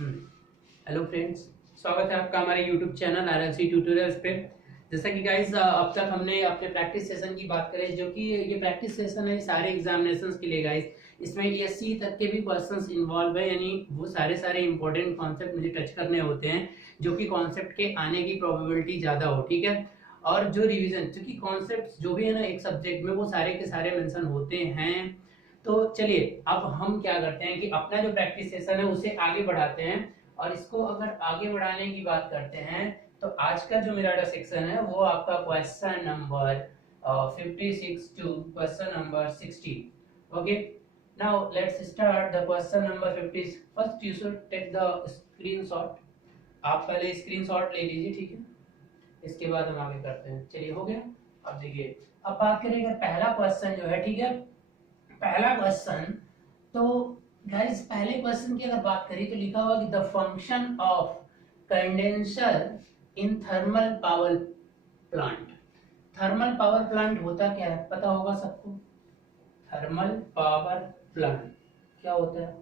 Hello friends, स्वागत है आपका हमारे यूट्यूब चैनल आरएलसी ट्यूटोरियल्स पे। जैसा कि गाइस अब तक हमने अपने प्रैक्टिस सेशन की बात करें, जो कि ये प्रैक्टिस सेशन है सारे एग्जामिनेशंस के लिए गाइस। इसमें एससी तक के भी क्वेश्चंस इन्वॉल्व है, यानी वो सारे इंपॉर्टेंट कॉन्सेप्ट मुझे टच करने होते हैं, जो कि कॉन्सेप्ट के आने की प्रोबेबिलिटी ज्यादा हो। ठीक है, और जो रिवीजन, क्योंकि कॉन्सेप्ट जो भी है ना एक सब्जेक्ट में, वो सारे के सारे मेंशन होते हैं। तो चलिए अब हम क्या करते हैं कि अपना जो प्रैक्टिस सेशन है उसे आगे बढ़ाते हैं, और इसको अगर आगे बढ़ाने की बात करते हैं तो आज का जो मेरा सेक्शन है वो आपका question number 56 to question number 60। Okay, now let's start the question number 50। First you should take the screenshot. आप पहले स्क्रीनशॉट ले लीजिए, ठीक है, इसके बाद हम आगे करते हैं। चलिए हो गया। अब देखिए, अब बात करें अगर पहला क्वेश्चन जो है, ठीक है, पहला क्वेश्चन, तो गाइस पहले क्वेश्चन की अगर बात करें तो लिखा हुआ कि the function of condenser in thermal power plant. Thermal power plant होता क्या है, पता होगा सबको। थर्मल पावर प्लांट क्या होता है?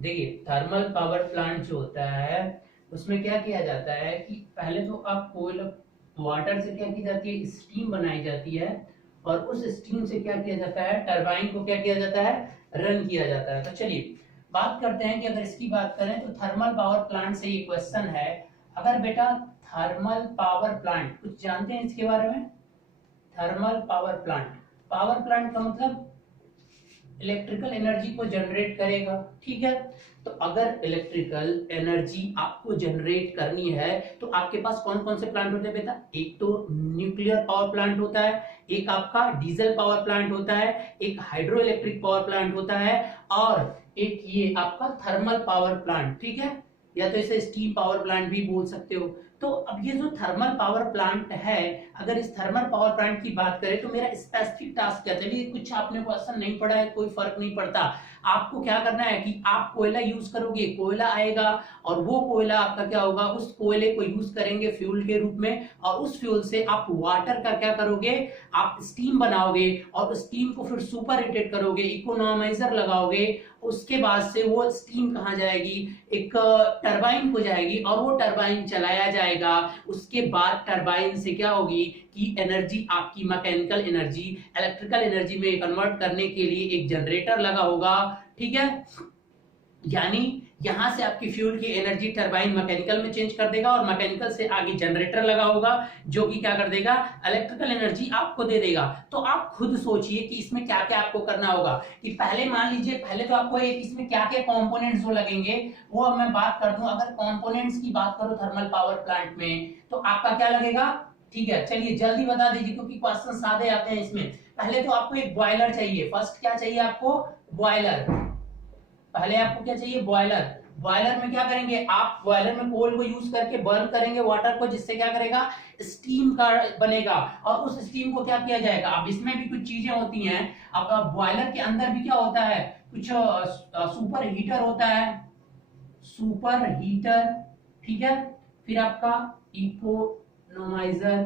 देखिए, थर्मल पावर प्लांट जो होता है उसमें क्या किया जाता है कि पहले तो आप कोयला, वाटर से क्या की जाती है, स्टीम बनाई जाती है, और उस स्टीम से क्या किया जाता है, टरबाइन को क्या किया जाता है, रन किया जाता है। तो चलिए बात करते हैं कि अगर इसकी बात करें तो थर्मल पावर प्लांट से ये क्वेश्चन है। अगर बेटा थर्मल पावर प्लांट कुछ जानते हैं इसके बारे में? Thermal power plant, power plant का मतलब इलेक्ट्रिकल एनर्जी को जनरेट करेगा। ठीक है, तो अगर इलेक्ट्रिकल एनर्जी आपको जनरेट करनी है तो आपके पास कौन कौन से प्लांट होते हैं बेटा? एक तो न्यूक्लियर पावर प्लांट होता है, एक आपका डीजल पावर प्लांट होता है, एक हाइड्रो इलेक्ट्रिक पावर प्लांट होता है, और एक ये आपका थर्मल पावर प्लांट। ठीक है, या तो इसे स्टीम पावर प्लांट भी बोल सकते हो। तो अब ये जो थर्मल पावर प्लांट है, अगर इस थर्मल पावर प्लांट की बात करें तो मेरा स्पेसिफिक टास्क क्या, चलिए कुछ आपने क्वेश्चन नहीं पढ़ा है कोई फर्क नहीं पड़ता, आपको क्या करना है कि आप कोयला यूज करोगे, कोयला आएगा, और वो कोयला आपका क्या होगा, उस कोयले को यूज करेंगे फ्यूल के रूप में, और उस फ्यूल से आप वाटर का क्या करोगे, आप स्टीम बनाओगे, और उस स्टीम को फिर सुपर हीटेड करोगे, इकोनॉमाइजर लगाओगे। उसके बाद से वो स्टीम कहाँ जाएगी, एक टरबाइन को जाएगी, और वो टरबाइन चलाया जाएगा। उसके बाद टरबाइन से क्या होगी कि एनर्जी आपकी मैकेनिकल एनर्जी इलेक्ट्रिकल एनर्जी में कन्वर्ट करने के लिए एक जनरेटर लगा होगा। ठीक है, यानी यहां से आपकी फ्यूल की एनर्जी टरबाइन मैकेनिकल में चेंज कर देगा, और मैकेनिकल से आगे जनरेटर लगा होगा जो कि क्या कर देगा, इलेक्ट्रिकल एनर्जी आपको दे देगा। तो आप खुद सोचिए कि इसमें क्या क्या आपको करना होगा। कि पहले मान लीजिए, पहले तो आपको एक इसमें क्या क्या कंपोनेंट्स जो लगेंगे वो अब मैं बात कर दूं। अगर कंपोनेंट्स की बात करो थर्मल पावर प्लांट में, तो आपका क्या लगेगा? ठीक है, चलिए जल्दी बता दीजिए क्योंकि क्वेश्चन सादे आते हैं इसमें। पहले तो आपको एक बॉयलर चाहिए, फर्स्ट क्या चाहिए आपको, बॉयलर। पहले आपको क्या चाहिए, बॉयलर। बॉयलर में क्या करेंगे आप, बॉयलर में कोल को यूज करके बर्न करेंगे वाटर को, जिससे क्या करेगा, स्टीम का बनेगा, और उस स्टीम को क्या किया जाएगा। अब इसमें भी कुछ चीजें होती हैं। अब बॉयलर के अंदर भी क्या होता है, कुछ सुपर हीटर होता है, सुपर हीटर। ठीक है, फिर आपका इकोनोमाइजर।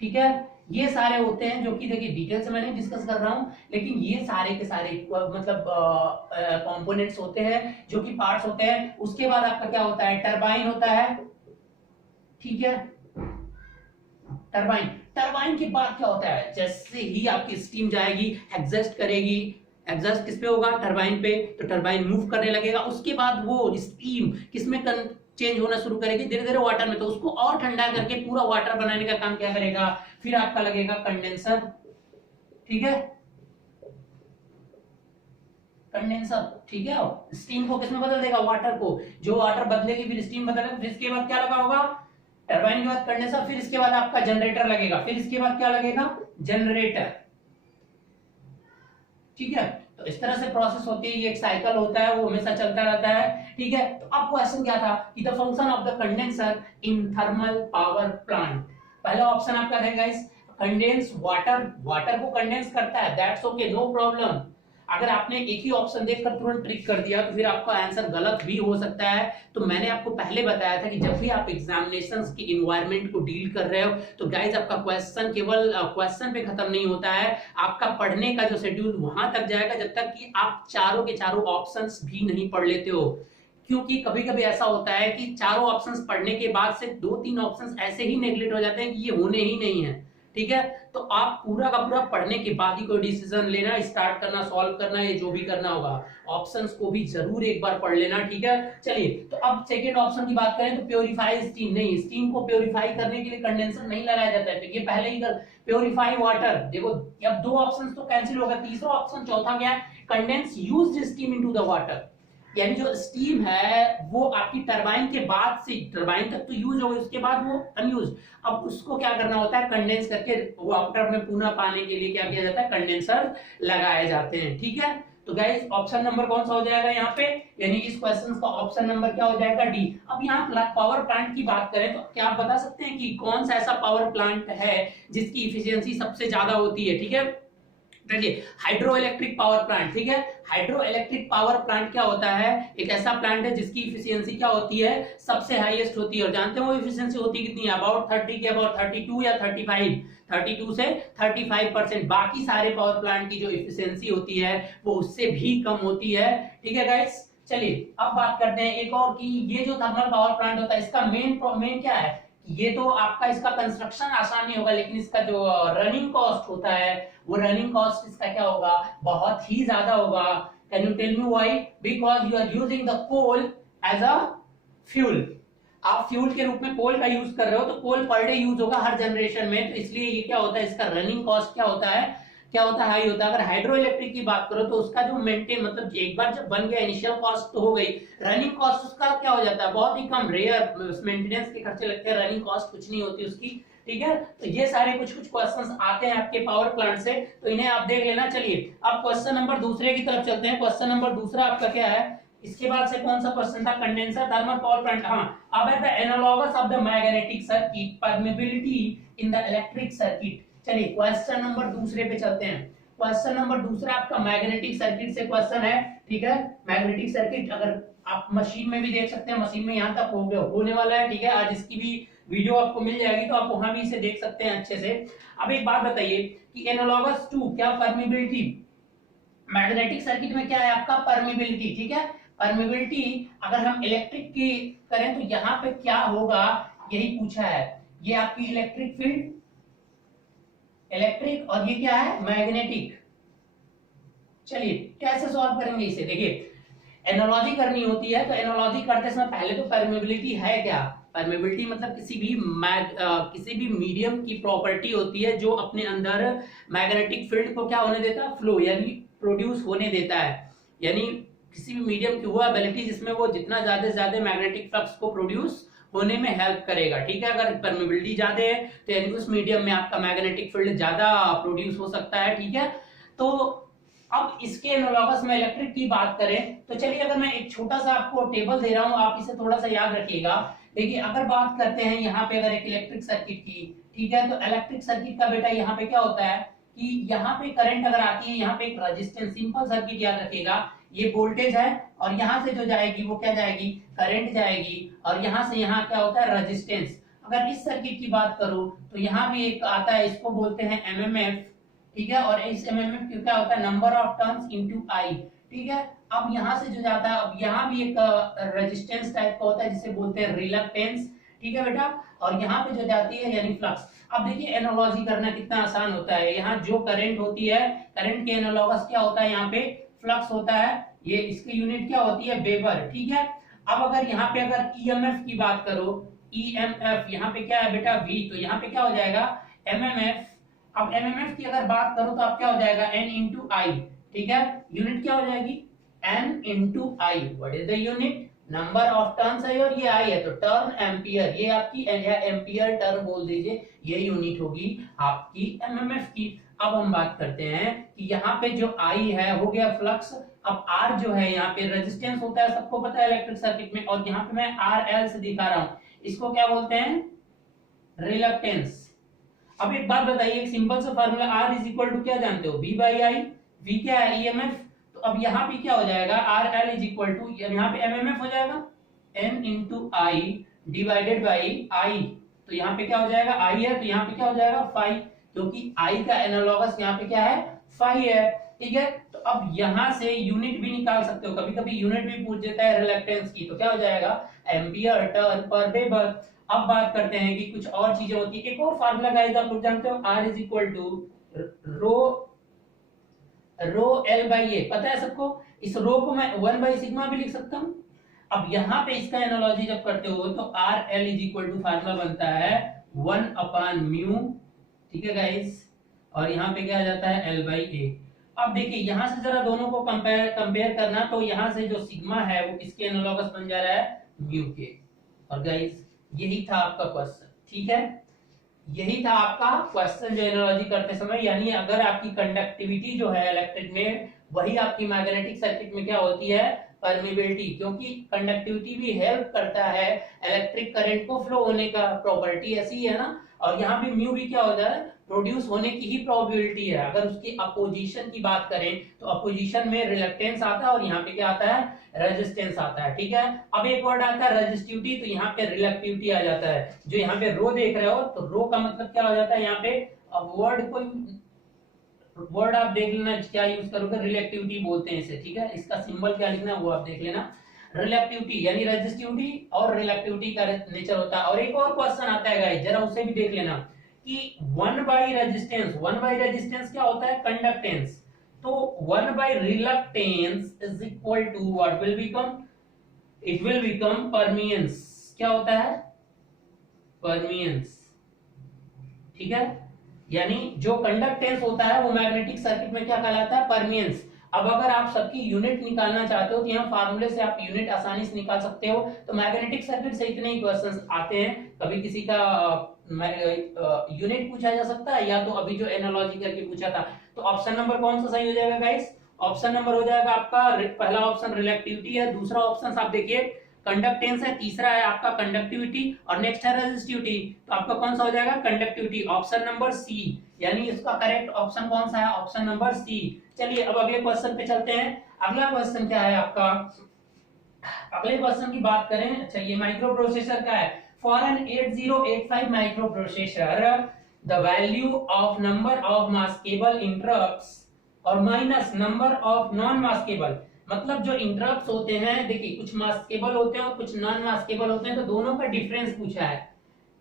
ठीक है, ये सारे होते हैं जो कि देखिए डिटेल से मैंने डिस्कस कर रहा हूं, लेकिन ये सारे के सारे मतलब कंपोनेंट्स होते हैं, जो कि पार्ट्स होते हैं। उसके बाद आपका क्या होता है, टरबाइन होता है। ठीक है, टरबाइन, टरबाइन के बाद क्या होता है, जैसे ही आपकी स्टीम जाएगी, एग्जॉस्ट करेगी, एग्जॉस्ट किस पे होगा, टरबाइन पे, तो टरबाइन मूव करने लगेगा। उसके बाद वो स्टीम किसमें चेंज होना शुरू करेगी, धीरे धीरे वाटर में, तो उसको और ठंडा करके पूरा वाटर बनाने का काम क्या करेगा, फिर आपका लगेगा कंडेंसर। ठीक है, कंडेंसर। ठीक है, स्टीम को किसमें बदल देगा, वाटर को, जो वाटर बदलेगी फिर स्टीम बदलेगा, फिर इसके बाद क्या लगा होगा, टरबाइन के बाद कंडेंसर, फिर इसके बाद आपका जनरेटर लगेगा, फिर इसके बाद क्या लगेगा, जनरेटर। ठीक है, तो इस तरह से प्रोसेस होती है, ये एक साइकिल होता है, वो हमेशा चलता रहता है। ठीक है, तो अब क्वेश्चन क्या था कि the function of the condenser in thermal power plant. पहला ऑप्शन आपका है गाइस, कंडेंस वाटर, वाटर को कंडेंस करता है, दैट्स ओके, नो प्रॉब्लम। अगर आपने एक ही ऑप्शन देखकर तुरंत ट्रिक कर दिया तो फिर आपका आंसर गलत भी हो सकता है। तो मैंने आपको पहले बताया था कि जब भी आप एग्जामिनेशंस की एनवायरनमेंट को डील कर रहे हो तो गाइस आपका क्वेश्चन केवल क्वेश्चन पे खत्म नहीं होता है, आपका पढ़ने का जो शेड्यूल वहां तक जाएगा जब तक कि आप चारों के चारों ऑप्शंस भी नहीं पढ़ लेते हो। क्योंकि कभी कभी ऐसा होता है कि चारों ऑप्शंस पढ़ने के बाद से 2-3 ऑप्शंस ऐसे ही नेग्लेक्ट हो जाते हैं कि ये होने ही नहीं है। ठीक है, तो आप पूरा का पूरा पढ़ने के बाद ही कोई डिसीजन लेना, स्टार्ट करना, सॉल्व करना, ये जो भी करना होगा। ऑप्शंस को भी जरूर एक बार पढ़ लेना। ठीक है, चलिए तो अब सेकेंड ऑप्शन की बात करें तो प्योरीफाई स्टीम। नहीं, स्टीम को प्योरीफाई करने के लिए कंडेंसर नहीं लगाया जाता है, तो ये पहले ही प्योरीफाई वाटर। देखो अब 2 ऑप्शन तो कैंसिल हो गया, तीसरा ऑप्शन चौथा क्या है, condense used steam into the water. यानी जो स्टीम है वो आपकी टरबाइन के बाद से, टरबाइन तक तो यूज हो गई, उसके बाद वो अनयूज, अब उसको क्या करना होता है, कंडेंस करके वाटर में पुनः पाने के लिए क्या किया जाता है, कंडेंसर लगाए जाते हैं। ठीक है, तो गाइस ऑप्शन नंबर कौन सा हो जाएगा यहाँ पे, यानी इस क्वेश्चन का ऑप्शन नंबर क्या हो जाएगा, डी। अब यहाँ पावर प्लांट की बात करें तो क्या आप बता सकते हैं कि कौन सा ऐसा पावर प्लांट है जिसकी इफिशियंसी सबसे ज्यादा होती है। ठीक है, देखिए हाइड्रो इलेक्ट्रिक पावर प्लांट। ठीक है, हाइड्रो इलेक्ट्रिक पावर प्लांट क्या होता है, एक ऐसा प्लांट है जिसकी इफिशियंसी क्या होती है, सबसे हाईएस्ट होती है। और जानते हो वो इफिशियंसी होती कितनी है, अबाउट 30 के अबाउट 32 या 35, 32 से 35%। बाकी सारे पावर प्लांट की जो इफिशियंसी होती है वो उससे भी कम होती है। ठीक है गाइस, चलिए अब बात करते हैं एक और कि ये जो थर्मल पावर प्लांट होता है इसका मेन क्या है। ये तो आपका इसका कंस्ट्रक्शन आसान नहीं होगा, लेकिन इसका जो रनिंग कॉस्ट होता है वो रनिंग कॉस्ट इसका क्या होगा, बहुत ही ज्यादा होगा। Can you tell me why, because you are using the coal as a fuel. आप फ्यूल के रूप में कोल का यूज कर रहे हो, तो कोल पर डे यूज होगा हर जनरेशन में, तो इसलिए ये क्या होता है, इसका रनिंग कॉस्ट क्या होता है, हाई होता है। अगर हाइड्रो इलेक्ट्रिक की बात करो तो उसका जो मेंटेन, मतलब एक बार जब बन गया इनिशियल कॉस्ट तो हो गई, रनिंग कॉस्ट उसका क्या हो जाता है, बहुत ही कम, रेयर मेंटेनेंस के खर्चे लगते हैं, रनिंग कॉस्ट कुछ नहीं होती उसकी। ठीक है, तो ये सारे कुछ क्वेश्चंस आते हैं आपके पावर प्लांट से, तो इन्हें आप देख लेना। चलिए अब क्वेश्चन नंबर दूसरे की तरफ चलते हैं। क्वेश्चन नंबर दूसरा आपका क्या है, इसके बाद से कौन सा क्वेश्चन था, कंडेंसर थर्मल पावर प्लांट। हाँ, अब है the analogous of the magnetic circuit permeability in the electric circuit. चलिए क्वेश्चन नंबर दूसरे पे चलते हैं। क्वेश्चन नंबर दूसरा आपका मैग्नेटिक सर्किट से क्वेश्चन है। ठीक है, मैग्नेटिक सर्किट अगर आप मशीन में भी देख सकते हैं, मशीन में यहाँ तक होने वाला है। ठीक है, आज इसकी भी वीडियो आपको मिल जाएगी, तो आप वहां भी इसे देख सकते हैं अच्छे से। अब एक बात बताइए कि एनालॉगस टू क्या परमिबिलिटी, मैग्नेटिक सर्किट में क्या है आपका परमिबिलिटी। ठीक है, परमिबिलिटी अगर हम इलेक्ट्रिक की करें तो यहाँ पे क्या होगा, यही पूछा है। ये आपकी इलेक्ट्रिक फील्ड, इलेक्ट्रिक, और ये क्या है मैग्नेटिक। चलिए कैसे सॉल्व करेंगे इसे, देखिए एनालॉजी करनी होती है, तो एनालॉजी करते समय पहले तो परमेबिलिटी है क्या, परमेबिलिटी मतलब किसी भी मीडियम की प्रॉपर्टी होती है जो अपने अंदर मैग्नेटिक फील्ड को क्या होने देता है, फ्लो यानी प्रोड्यूस होने देता है। यानी किसी भी मीडियम की वो एबिलिटी जिसमें वो जितना ज्यादा से ज्यादा मैग्नेटिक फ्लक्स को प्रोड्यूस होने में हेल्प करेगा। ठीक है, अगर परमेबिलिटी ज्यादा है तो यानी उस मीडियम में आपका मैग्नेटिक फील्ड ज्यादा प्रोड्यूस हो सकता है। ठीक है, तो अब इसके एनालॉगस में इलेक्ट्रिक की बात करें तो चलिए अगर मैं एक छोटा सा आपको टेबल दे रहा हूं, आप इसे थोड़ा सा याद रखिएगा। देखिए अगर बात करते हैं यहाँ पे अगर एक इलेक्ट्रिक सर्किट की, ठीक है, तो इलेक्ट्रिक सर्किट का बेटा यहाँ पे क्या होता है कि यहाँ पे करंट अगर आती है, यहाँ पे एक रेजिस्टेंस, सिंपल सर्किट याद रखिएगा, ये वोल्टेज है और यहाँ से जो जाएगी वो क्या जाएगी, करंट जाएगी, और यहाँ से यहाँ क्या होता है रेजिस्टेंस। अगर इस सर्किट की बात करूं तो यहाँ भी एक आता है, इसको बोलते हैं एमएमएफ। ठीक है, और इस एमएमएफ क्या होता है, number of turns into I. ठीक है, अब यहाँ से जो जाता है, अब यहाँ भी एक रेजिस्टेंस टाइप का होता है जिसे बोलते हैं रिलक्टेंस। ठीक है बेटा, और यहाँ पे जो जाती है यानी फ्लक्स। अब देखिए एनालॉजी करना कितना आसान होता है, यहाँ जो करंट होती है, करंट के एनालॉगस क्या होता है, यहाँ पे फ्लक्स होता है, ये इसकी यूनिट क्या होती है, वेबर। ठीक है, अब अगर यहाँ पे अगर ईएमएफ की बात करो, ईएमएफ यहाँ पे क्या है बेटा, वी, तो यहाँ पे क्या हो जाएगा एमएमएफ। अब एमएमएफ की अगर बात करो तो आप क्या हो जाएगा, एन इंटू आई। ठीक है, यूनिट क्या हो जाएगी, N into I. What is the unit, number of turns है और ये आई है तो टर्न एम्पियर, ये आपकी एम्पियर टर्न बोल दीजिए, ये यूनिट होगी आपकी एमएमएफ की। अब हम बात करते हैं कि यहाँ पे जो आई है हो गया फ्लक्स, अब आर जो है यहाँ पे रेजिस्टेंस होता है, सबको पता है इलेक्ट्रिक सर्किट में, और यहाँ पे मैं आर एल से दिखा रहा हूँ, इसको क्या बोलते हैं, रिलक्टेंस। अब एक बात बताइए, एक सिंपल सा formula, R is equal to क्या जानते हो, वी बाई आई। वी क्या है, ईएमएफ, तो अब यहाँ पे क्या हो जाएगा, R L is equal to, यहाँ पे एमएमएफ हो जाएगा N into I divided by I. तो यहाँ पे क्या हो जाएगा, आई है तो यहाँ पे क्या हो जाएगा फाई, क्योंकि आई का एनालॉगस यहाँ पे क्या है, फाई है। ठीक है। तो अब यहां से यूनिट भी निकाल सकते हो, कभी कभी यूनिट भी पूछ देता है रिलक्टेंस की, तो क्या हो जाएगा एम्पियर टर्न पर वेबर। अब बात करते हैं कि कुछ और चीजें होती है, एक और फार्मूला गाइस आप लोग जानते हो, R is equal to rho L by A, पता है सबको। इस रो को मैं 1 बाई सिग्मा भी लिख सकता हूं। अब यहाँ पे इसका एनालॉजी जब करते हो तो R L is equal to formula बनता है 1 अपॉन म्यू, ठीक है गाइस, और यहाँ पे क्या आ जाता है एल बाई ए। अब देखिए यहां से जरा दोनों को कंपेयर करना, तो यहां से जो सिग्मा है वो किसके एनालॉगस बन जा रहा है म्यू के। और गाइस यही था आपका क्वेश्चन, ठीक है, यही था आपका क्वेश्चन जो एनालॉजी करते समय, यानी अगर आपकी कंडक्टिविटी जो है इलेक्ट्रिक में, वही आपकी मैग्नेटिक सर्किट में क्या होती है परमिबिलिटी, क्योंकि कंडक्टिविटी भी हेल्प करता है इलेक्ट्रिक करंट को फ्लो होने का, प्रॉपर्टी ऐसी ही है ना। और यहाँ पे म्यू भी क्या हो जाए प्रोड्यूस होने की ही प्रोबेबिलिटी है। अगर उसकी अपोजिशन की बात करें तो अपोजिशन में रिलक्टेंस आता है और यहाँ पे क्या आता है रेजिस्टेंस आता है, ठीक है। अब एक वर्ड आता है रेजिस्टिविटी, तो यहाँ पे रिलक्टिविटी आ जाता है। जो यहाँ पे रो देख रहे हो तो रो का मतलब क्या हो जाता है यहाँ पे, अब वर्ड आप देख लेना क्या यूज करोगे, रिलेक्टिविटी बोलते हैं इसे, ठीक है। इसका सिंबल क्या लिखना है वो आप देख लेना, रिलेक्टिविटी यानी रेजिस्टिविटी और रिलेक्टिविटी का नेचर होता है। और एक और क्वेश्चन आता है गाइस, जरा उसे भी देख लेना कि 1 बाई रेजिस्टेंस क्या होता है कंडक्टेंस, तो 1 by reluctance is equal to what will become, it will become permeance, क्या होता है परमियंस, ठीक है। यानी जो कंडक्टेंस होता है वो मैग्नेटिक सर्किट में क्या कहलाता है परमियंस। अब अगर आप सबकी यूनिट निकालना चाहते हो तो यहाँ फार्मूले से आप यूनिट आसानी से निकाल सकते हो। तो मैग्नेटिक सर्किट से इतने ही क्वेश्चंस आते हैं, कभी किसी का यूनिट पूछा जा सकता है, या तो अभी जो एनालॉजी करके पूछा था। तो ऑप्शन नंबर कौन सा सही हो जाएगा गाइस, ऑप्शन नंबर हो जाएगा आपका पहला ऑप्शन रिलेक्टिविटी है, दूसरा ऑप्शन आप देखिए कंडक्टेंस है, तीसरा है आपका कंडक्टिविटी और नेक्स्ट है रेजिस्टिविटी। तो आपका कौन सा हो जाएगा कंडक्टिविटी, ऑप्शन नंबर सी, यानी इसका करेक्ट ऑप्शन कौन सा है ऑप्शन नंबर सी। चलिए अब अगले क्वेश्चन पे चलते हैं। अगला क्वेश्चन क्या है आपका, अगले क्वेश्चन की बात करें, अच्छा ये माइक्रो प्रोसेसर का है। For an 8085 microprocessor the value of number of maskable interrupts और minus number of non maskable, मतलब जो इंटरप्ट्स होते हैं देखिए कुछ मास्केबल होते हैं और कुछ नॉन मास्केबल होते हैं, तो दोनों का डिफरेंस पूछा है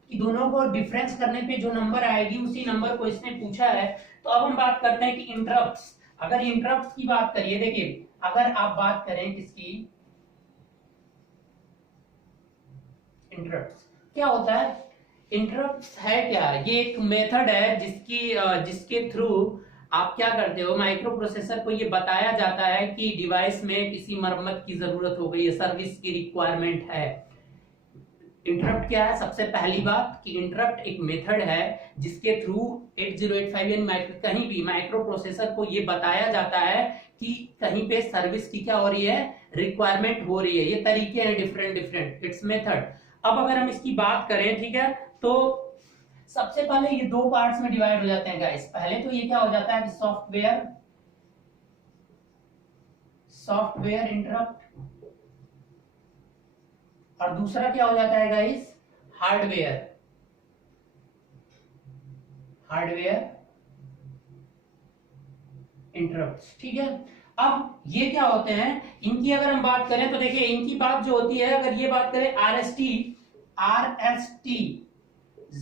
कि दोनों को डिफरेंस करने पे जो नंबर आएगी उसी नंबर को इसने पूछा है। तो अब हम बात करते हैं कि इंटरप्ट्स, अगर इंटरप्ट्स की बात करिए, देखिए अगर आप बात करें किसकी इंटरप्ट्स, क्या होता है इंटरप्ट्स है क्या, ये एक मेथड है जिसके थ्रू आप क्या करते हो माइक्रो प्रोसेसर को ये बताया जाता है कि डिवाइस में किसी मरम्मत की जरूरत हो गई है, सर्विस की रिक्वायरमेंट है। इंटरप्ट क्या है, सबसे पहली बात कि इंटरप्ट एक मेथड है जिसके थ्रू 8085 यानी कहीं भी माइक्रो प्रोसेसर को ये बताया जाता है कि कहीं पे सर्विस की क्या हो रही है रिक्वायरमेंट हो रही है। ये तरीके हैं डिफरेंट इट्स मेथड। अब अगर हम इसकी बात करें, ठीक है, तो सबसे पहले ये दो पार्ट्स में डिवाइड हो जाते हैं गाइस। पहले तो ये क्या हो जाता है कि सॉफ्टवेयर इंटरप्ट, और दूसरा क्या हो जाता है गाइस हार्डवेयर इंटरप्ट्स, ठीक है। अब ये क्या होते हैं, इनकी अगर हम बात करें तो देखिए इनकी बात जो होती है, अगर ये बात करें आरएसटी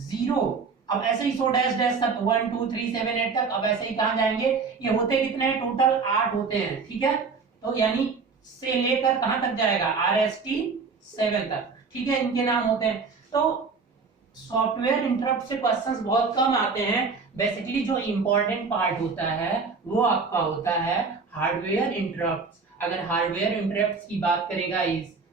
0, अब ऐसे ही 100 डैश डैश तक 1 2 3 7 8 तक, अब ऐसे ही कहां जाएंगे, ये होते कितने हैं टोटल 8 होते हैं, ठीक है। तो यानी से लेकर कहां तक जाएगा आरएसटी 7 तक, ठीक है, इनके नाम होते हैं। तो सॉफ्टवेयर इंटरप्ट से क्वेश्चंस बहुत कम आते हैं। बेसिकली जो इंपॉर्टेंट पार्ट होता है वो आपका होता है हार्डवेयर इंटरप्ट्स। अगर हार्डवेयर इंटरप्ट्स की बात करेगा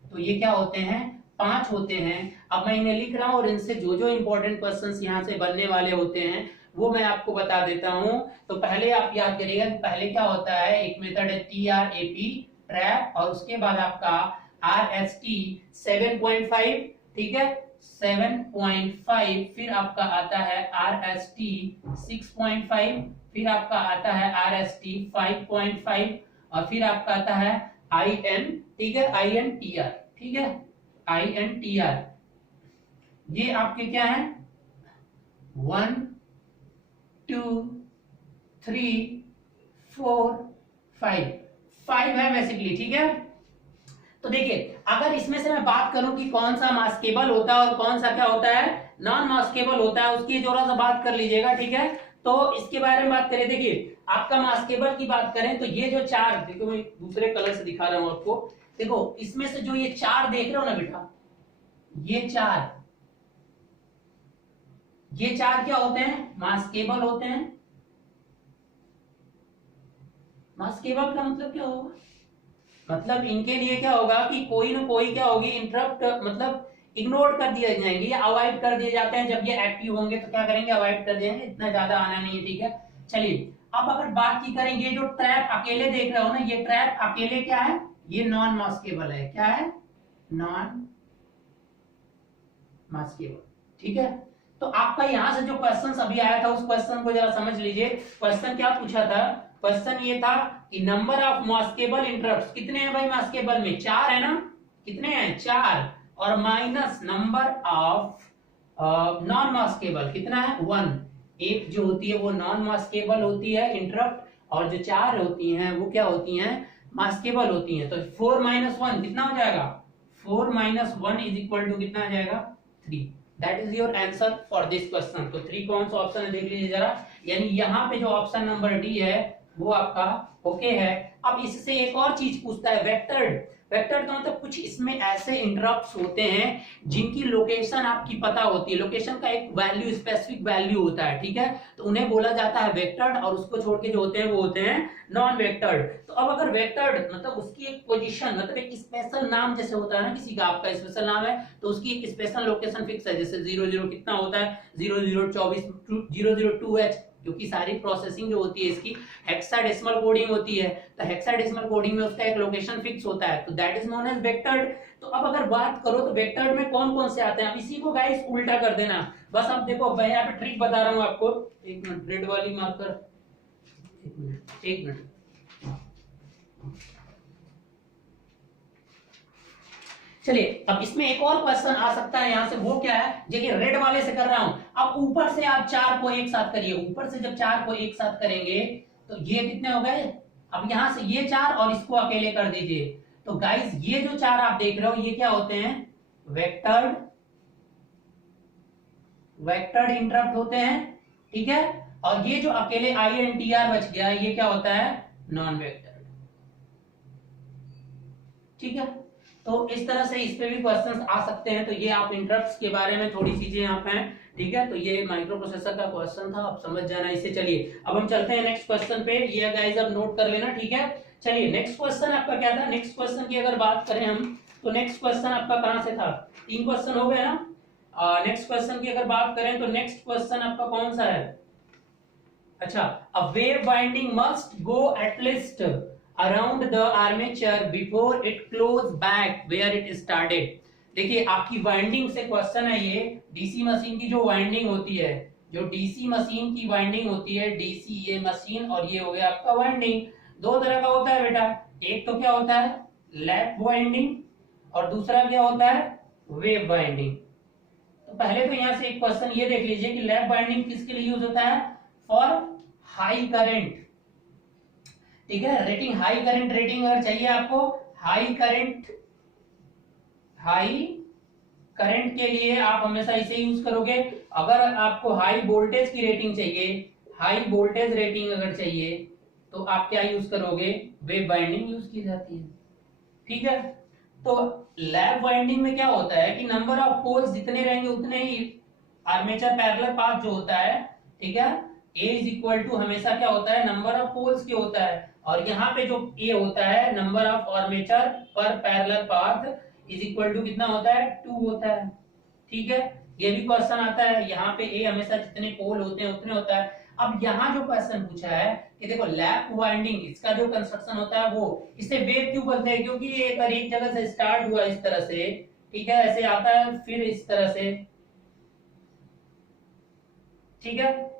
तो ये क्या होते हैं 5 होते हैं। अब मैं इन्हें लिख रहा हूं और इनसे जो जो इंपॉर्टेंट क्वेश्चंस यहां से बनने वाले होते हैं वो मैं आपको बता देता हूं। तो पहले आप याद करिएगा कि पहले क्या होता है, एक मेथड है TRAP ट्रैप, और उसके बाद आपका RST 7.5, ठीक है 7.5, फिर आपका आता है RST 6.5, फिर आपका आता है RST 5.5, और फिर आपका आता है IN, ठीक है INTR, ठीक है INTR। ये आपके क्या है 1 2 3 4 5 5 है बेसिकली, ठीक है। तो देखिए अगर इसमें से मैं बात करूं कि कौन सा मास्केबल होता है और कौन सा क्या होता है नॉन मास्केबल होता है, उसकी थोड़ा सा बात कर लीजिएगा, ठीक है। तो इसके बारे में बात करें, देखिए आपका मास्केबल की बात करें तो ये जो चार, देखो मैं दूसरे कलर से दिखा रहा हूं आपको, देखो इसमें से जो ये चार देख रहे हो ना बेटा, ये चार क्या होते हैं, मास्केबल होते हैं। मास्केबल का मतलब क्या होगा, मतलब इनके लिए क्या होगा कि कोई ना कोई क्या होगी इंटरप्ट, मतलब इग्नोर कर दिए जाएंगे या अवॉइड कर दिए जाते हैं। जब ये एक्टिव होंगे तो क्या करेंगे, अवॉइड कर देंगे, इतना ज्यादा आना नहीं है, ठीक है। चलिए अब अगर बात की करेंगे, जो ट्रैप अकेले देख रहे हो ना, ये ट्रैप अकेले क्या है, ये नॉन मास्केबल है, क्या है, नॉन मास्केबल, ठीक है। तो आपका यहां से जो क्वेश्चन अभी आया था उस क्वेश्चन को जरा समझ लीजिए। क्वेश्चन क्या पूछा था, क्वेश्चन ये था कि नंबर ऑफ मास्केबल इंटरप्ट्स कितने हैं भाई, मास्केबल में 4 है ना, कितने हैं 4, और minus number of non maskable कितना है 1। एक जो होती है वो नॉन मास्केबल होती है इंटरप्ट, और जो 4 होती हैं वो क्या होती हैं, मास्केबल होती हैं। तो 4 - 1 कितना हो जाएगा, 4 - 1 इज इक्वल टू कितना आ जाएगा, 3। That is your answer for this question. तो 3 कौन सा ऑप्शन है देख लीजिए जरा, यानी यहाँ पे जो ऑप्शन नंबर डी है वो आपका ओके है। अब इससे एक और चीज पूछता है, वेक्टर्ड। वेक्टर्ड का मतलब कुछ इसमें ऐसे इंटरप्ट्स होते हैं जिनकी लोकेशन आपकी पता होती है, लोकेशन का एक वैल्यू, स्पेसिफिक वैल्यू होता है, ठीक है। तो उन्हें बोला जाता है वेक्टर्ड, और उसको छोड़ के जो होते हैं वो होते हैं नॉन वेक्टर्ड। तो अब अगर वेक्टर्ड मतलब उसकी एक पोजीशन, मतलब एक स्पेशल नाम जैसे होता है ना, किसी का आपका स्पेशल नाम है तो उसकी एक स्पेशल लोकेशन फिक्स है, जैसे 00 कितना होता है 0024 002H, क्योंकि सारी प्रोसेसिंग जो होती है इसकी हेक्साडेसिमल कोडिंग होती है, तो हेक्साडेसिमल कोडिंग में उसका एक लोकेशन फिक्स होता है, तो that is known as vectored. तो अब अगर बात करो तो वेक्टर्ड में कौन कौन से आते हैं, अब इसी को गाइस उल्टा कर देना। बस अब देखो मैं यहाँ पे ट्रिक बता रहा हूँ आपको, एक मिनट रेड वाली मार्कर, एक मिनट। चलिए अब इसमें एक और क्वेश्चन आ सकता है यहां से, वो क्या है, देखिए रेड वाले से कर रहा हूं। अब ऊपर से आप 4 को एक साथ करिए, ऊपर से जब 4 को एक साथ करेंगे तो ये कितने हो गए, अब यहां से ये 4 और इसको अकेले कर दीजिए। तो गाइस ये जो 4 आप देख रहे हो ये क्या होते हैं, वेक्टर्ड, वेक्टर्ड इंटरप्ट होते हैं, ठीक है। और ये जो अकेले INTR बच गया ये क्या होता है, नॉन वेक्टर्ड, ठीक है। तो इस तरह से इस पे भी क्वेश्चंस आ सकते हैं। तो ये आप इंटरप्ट्स के बारे में थोड़ी चीजें यहाँ पे हैं, ठीक है। तो ये माइक्रो प्रोसेसर का क्वेश्चन था, आप समझ जाना इसे। चलिए अब हम चलते हैं नेक्स्ट क्वेश्चन पे, ये गाइस अब नोट कर लेना, ठीक है। चलिए नेक्स्ट क्वेश्चन आपका क्या था, नेक्स्ट क्वेश्चन की अगर बात करें हम तो नेक्स्ट क्वेश्चन आपका कहां से था, 3 क्वेश्चन हो गए ना। नेक्स्ट क्वेश्चन की अगर बात करें तो नेक्स्ट क्वेश्चन आपका कौन सा है, अच्छा, a wave binding must go at least around the armature before it close back where it started. देखिए आपकी वाइंडिंग से क्वेश्चन है ये, डीसी मशीन की जो वाइंडिंग होती है, जो डीसी मशीन की वाइंडिंग होती है, डीसी ये मशीन और ये हो गया आपका वाइंडिंग, दो तरह का होता है बेटा। एक तो क्या होता है लैप वाइंडिंग और दूसरा क्या होता है वेव वाइंडिंग। तो पहले तो यहां से एक क्वेश्चन ये देख लीजिए कि लैप वाइंडिंग किसके लिए यूज होता है, फॉर हाई करंट, ठीक है। रेटिंग हाई करंट रेटिंग अगर चाहिए आपको, हाई करंट के लिए आप हमेशा इसे यूज करोगे। अगर आपको हाई वोल्टेज की रेटिंग चाहिए, हाई वोल्टेज रेटिंग अगर चाहिए तो आप क्या यूज करोगे, वेव बाइंडिंग यूज की जाती है, ठीक है। तो लैप वाइंडिंग में क्या होता है कि नंबर ऑफ पोल्स जितने रहेंगे उतने ही आर्मेचर पैरेलल पाथ जो होता है, ठीक है, A इज इक्वल टू हमेशा क्या होता है नंबर ऑफ पोल्स के होता है, और यहाँ पे जो A होता है नंबर ऑफ आर्मेचर पर parallel path is equal to कितना होता है 2 होता है, ठीक है। ये भी क्वेश्चन आता है, यहाँ पे A हमेशा जितने पोल होते हैं उतने होता है। अब यहाँ जो क्वेश्चन पूछा है कि देखो लैप वाइंडिंग इसका जो कंस्ट्रक्शन होता है वो, इसे वेव क्यों बोलते हैं, क्योंकि ये एक जगह से स्टार्ट हुआ इस तरह से, ठीक है, ऐसे आता है फिर इस तरह से, ठीक है,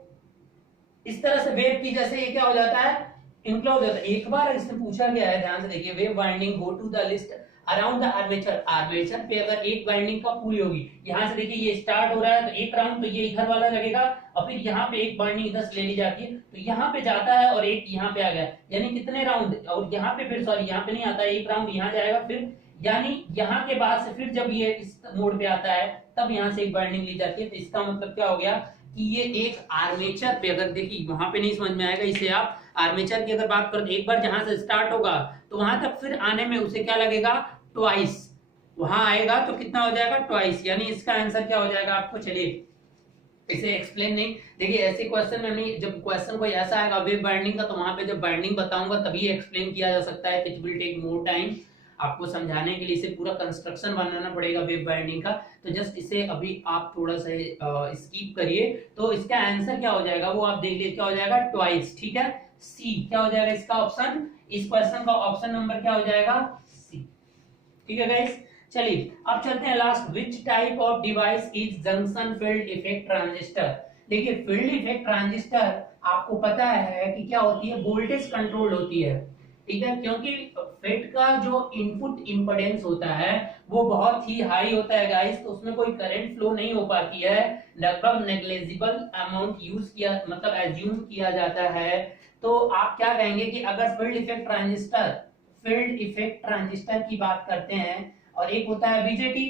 इस तरह से वेव की जैसे ये क्या हो जाता है इनक्लोज होता है। एक बार इससे पूछा गया है, ध्यान से देखिए, wave winding go to the list around the armature, armature पे अगर एक वाइंडिंग का पूरी होगी, यहाँ से देखिए ये स्टार्ट हो रहा है तो एक राउंड तो ये इधर वाला लगेगा और फिर यहाँ पे एक वाइंडिंग इधर से ले ली जाती है तो यहाँ पे जाता है और एक यहाँ पे आ गया, यानी कितने राउंड, और यहाँ पे फिर सॉरी यहाँ पे नहीं आता है, एक राउंड यहाँ जाएगा फिर, यानी यहाँ के बाद से फिर जब ये इस मोड पे आता है तब यहाँ से एक वाइंडिंग ली जाती है। तो इसका मतलब क्या हो गया कि ये एक आर्मेचर पे, अगर देखिए वहां पे नहीं समझ में आएगा, इसे आप आर्मेचर की अगर बात करो, एक बार जहां से स्टार्ट होगा तो वहां तक फिर आने में उसे क्या लगेगा, ट्वाइस, वहां आएगा तो कितना हो जाएगा, ट्वाइस, यानी इसका आंसर क्या हो जाएगा आपको, चलिए इसे एक्सप्लेन नहीं, देखिए ऐसे क्वेश्चन में नहीं, जब क्वेश्चन कोई ऐसा आएगा वेव बाइंडिंग का तो वहां पे जब बाइंडिंग बताऊंगा तभी एक्सप्लेन किया जा सकता है, it will take more time, आपको समझाने के लिए इसे पूरा कंस्ट्रक्शन बनाना पड़ेगा वेव बाइंडिंग का। तो जस्ट इसे अभी आप थोड़ा सा स्किप करिए, तो इसका आंसर क्या हो जाएगा वो आप देख लीजिए, क्या हो जाएगा, ट्वाइस, ठीक है, सी क्या हो जाएगा इसका ऑप्शन, इस क्वेश्चन का ऑप्शन नंबर क्या हो जाएगा, सी, ठीक है गाइस। चलिए अब चलते हैं last, which type of device is junction field effect transistor. देखिए फील्ड इफेक्ट ट्रांजिस्टर आपको पता है कि क्या होती है, वोल्टेज कंट्रोल्ड होती है, ठीक है, क्योंकि फेट का जो इनपुट इंपेडेंस होता है वो बहुत ही हाई होता है गाइस, तो उसमें कोई करंट फ्लो नहीं हो पाती है, लगभग नेग्लिजिबल अमाउंट यूज किया मतलब एज्यूम किया जाता है। तो आप क्या कहेंगे कि अगर फील्ड इफेक्ट ट्रांजिस्टर की बात करते हैं और एक होता है बीजेटी,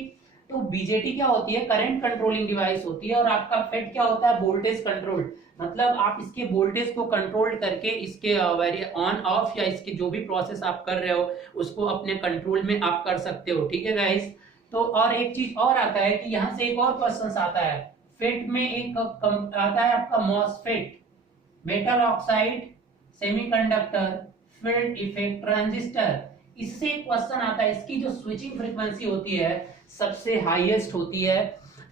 तो बीजेटी क्या होती है, करंट कंट्रोलिंग डिवाइस होती है, और आपका फेट क्या होता है, वोल्टेज कंट्रोल, मतलब आप इसके वोल्टेज को कंट्रोल करके इसके ऑन ऑफ या इसके जो भी प्रोसेस आप कर रहे हो उसको अपने कंट्रोल में आप कर सकते हो, ठीक है गाइस। तो और एक चीज और आता है कि यहाँ से एक और क्वेश्चन आता है, फेट में एक आता है आपका MOSFET, metal oxide semiconductor field effect transistor, इससे क्वेश्चन आता है, इसकी जो स्विचिंग फ्रीक्वेंसी होती है सबसे हाईएस्ट होती है,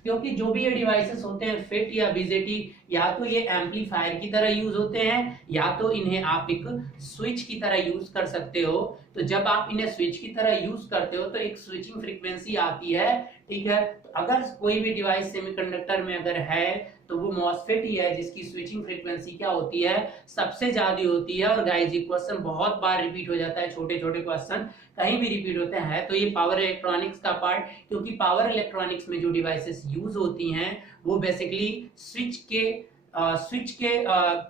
क्योंकि जो भी ये डिवाइसेस होते हैं फेट या बीजेटी, या तो ये एम्पलीफायर की तरह यूज होते हैं या तो इन्हें आप एक स्विच की तरह यूज कर सकते हो। तो जब आप इन्हें स्विच की तरह यूज करते हो तो एक स्विचिंग फ्रीक्वेंसी आती है, ठीक है। तो अगर कोई भी डिवाइस सेमीकंडक्टर में अगर है तो वो मॉसफेट ही है जिसकी स्विचिंग फ्रीक्वेंसी क्या होती है, सबसे ज्यादा होती है। और गाइस ये क्वेश्चन बहुत बार रिपीट हो जाता है, छोटे छोटे क्वेश्चन कहीं भी रिपीट होते हैं, तो ये पावर इलेक्ट्रॉनिक्स का पार्ट, क्योंकि पावर इलेक्ट्रॉनिक्स में जो डिवाइसेस यूज होती हैं वो बेसिकली स्विच के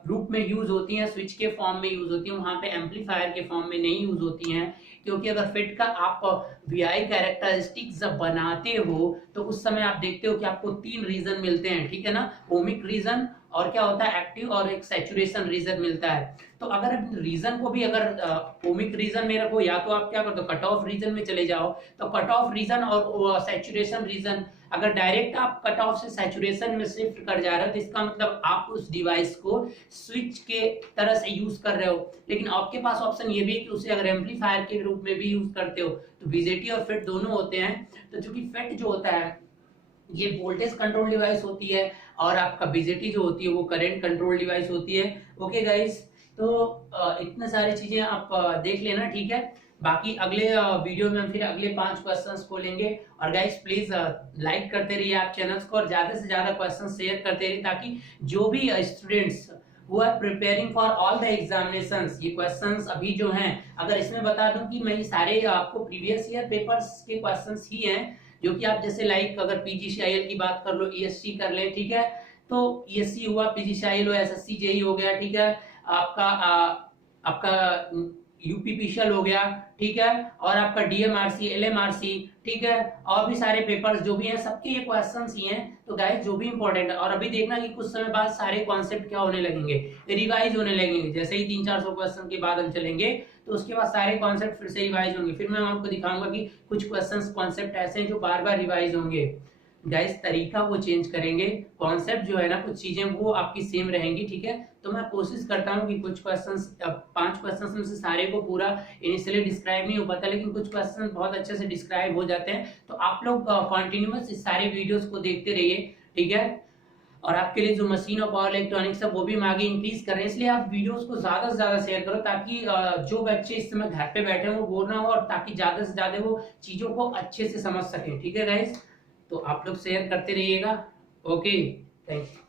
रूप में यूज होती हैं, स्विच के फॉर्म में यूज होती हैं, वहां पे एम्पलीफायर के फॉर्म में नहीं यूज होती हैं। क्योंकि अगर फिट का आप वीआई कैरेक्टरिस्टिक्स जब बनाते हो तो उस समय आप देखते हो कि आपको 3 रीजन मिलते हैं, ठीक है ना, ओमिक रीजन और क्या होता है एक्टिव और एक सैचुरेशन रीजन मिलता है। तो अगर रीजन को भी अगर ओमिक रीजन में रखो, या तो आप क्या करते हो कट ऑफ रीजन में चले जाओ, तो कट ऑफ रीजन और सैचुरेशन रीजन अगर डायरेक्ट आप कट ऑफ से सैचुरेशन में शिफ्ट कर जा रहे हो तो इसका मतलब आप उस डिवाइस को स्विच के तरह से यूज कर रहे हो। लेकिन आपके पास ऑप्शन ये भी है कि उसे अगर एम्पलीफायर के रूप में भी यूज करते हो, तो बीजेटी और फेट दोनों होते हैं। तो चूंकि फेट जो होता है ये वोल्टेज कंट्रोल डिवाइस होती है और आपका बीजेटी जो होती है वो करंट कंट्रोल डिवाइस होती है। ओके गाइस, तो इतने सारी चीजें आप देख लेना, ठीक है। बाकी अगले वीडियो में हम फिर अगले 5 क्वेश्चंस को लेंगे। और गाइस प्लीज लाइक करते रहिए आप चैनल्स को और ज्यादा से ज्यादा क्वेश्चन शेयर करते रहिए, ताकि जो भी students who are preparing for all the examinations, ये क्वेश्चंस अभी जो हैं, अगर इसमें बता दूं कि मैं सारे आपको प्रीवियस ईयर पेपर्स के क्वेश्चंस ही हैं, जो कि आप जैसे लाइक अगर पीजीसीआईएल की बात कर लो, ईएससी कर ले, ठीक है, तो ईएससी हुआ, पीजीसीआईएल हो, एसएससी जेई हो गया, ठीक है, आपका यूपीपीसीएल हो गया, ठीक है, और आपका डीएमआरसी, एलएमआरसी, ठीक है, और भी सारे पेपर्स जो भी हैं सबके ये क्वेश्चंस ही हैं। तो गाइस जो भी इंपॉर्टेंट है, और अभी देखना कि कुछ समय बाद सारे कॉन्सेप्ट क्या होने लगेंगे, रिवाइज होने लगेंगे। जैसे ही 300-400 क्वेश्चन के बाद हम चलेंगे तो उसके बाद सारे कॉन्सेप्ट फिर से रिवाइज होंगे। फिर मैं आपको दिखाऊंगा कि कुछ क्वेश्चंस कॉन्सेप्ट ऐसे हैं जो बार बार रिवाइज होंगे। गाइस तरीका वो चेंज करेंगे, कॉन्सेप्ट जो है ना, कुछ चीजें वो आपकी सेम रहेंगी, ठीक है। तो मैं कोशिश करता हूँ कि कुछ क्वेश्चंस 5 क्वेश्चंस में से सारे को पूरा इनिशियली डिस्क्राइब नहीं हो पाता, लेकिन कुछ क्वेश्चन बहुत अच्छे से डिस्क्राइब हो जाते हैं। तो आप लोग कंटिन्यूअस इस सारे वीडियोस को देखते रहिए, ठीक है। और आपके लिए जो मशीन और पावर इलेक्ट्रॉनिक्स है वो भी हम आगे इंक्रीज कर रहे हैं, इसलिए आप वीडियोस को ज्यादा से ज्यादा शेयर करो, ताकि जो बच्चे इस समय घर पे बैठे हैं वो बोर ना हो, और ताकि ज्यादा से ज्यादा वो चीजों को अच्छे से समझ सकें, ठीक है गाइस। तो आप लोग शेयर करते रहिएगा। Okay, thank you.